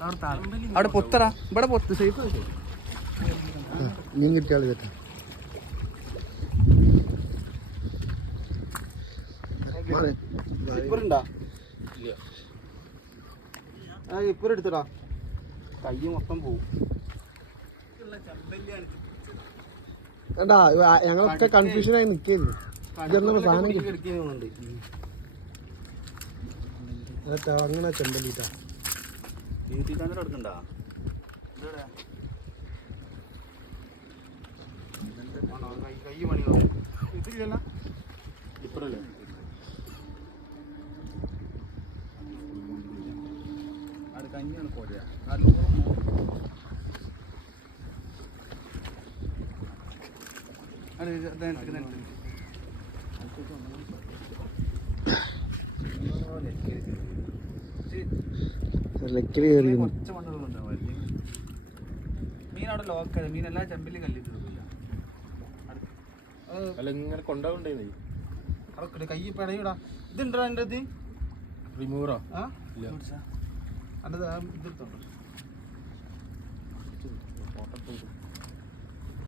അവിടെ പൊത്തറ ഇവിടെ പൊത്ത് സേഫ് മീൻ കിട്ടിയാൽ കേട്ടോ. ഇപ്പുറം എടുത്തടാ കൈ മൊത്തം പോവും. കണ്ടാ ഞങ്ങളൊക്കെ കൺഫ്യൂഷനായി നിൽക്കുന്നു. സാധനം അങ്ങനെ ചെമ്പല്ലിട്ടാ എടുക്കണ്ട കൈ പണിയോ ഇതില്ല ഇപ്പറല്ലേ അത് കഞ്ഞിയാണ് പോരാ മീനവിടെ ലോക്കൽ മീനെല്ലാം ചെമ്പില് കല്ലിട്ട് ഇങ്ങനെ കൊണ്ടുപോകണ്ടേ അതൊക്കെ കൈ പടയൂടാ. ഇതുണ്ടോ എൻ്റെ ഇത് റിമൂവറോ? ആ അത് ഇതെടുത്തോണ്ടോ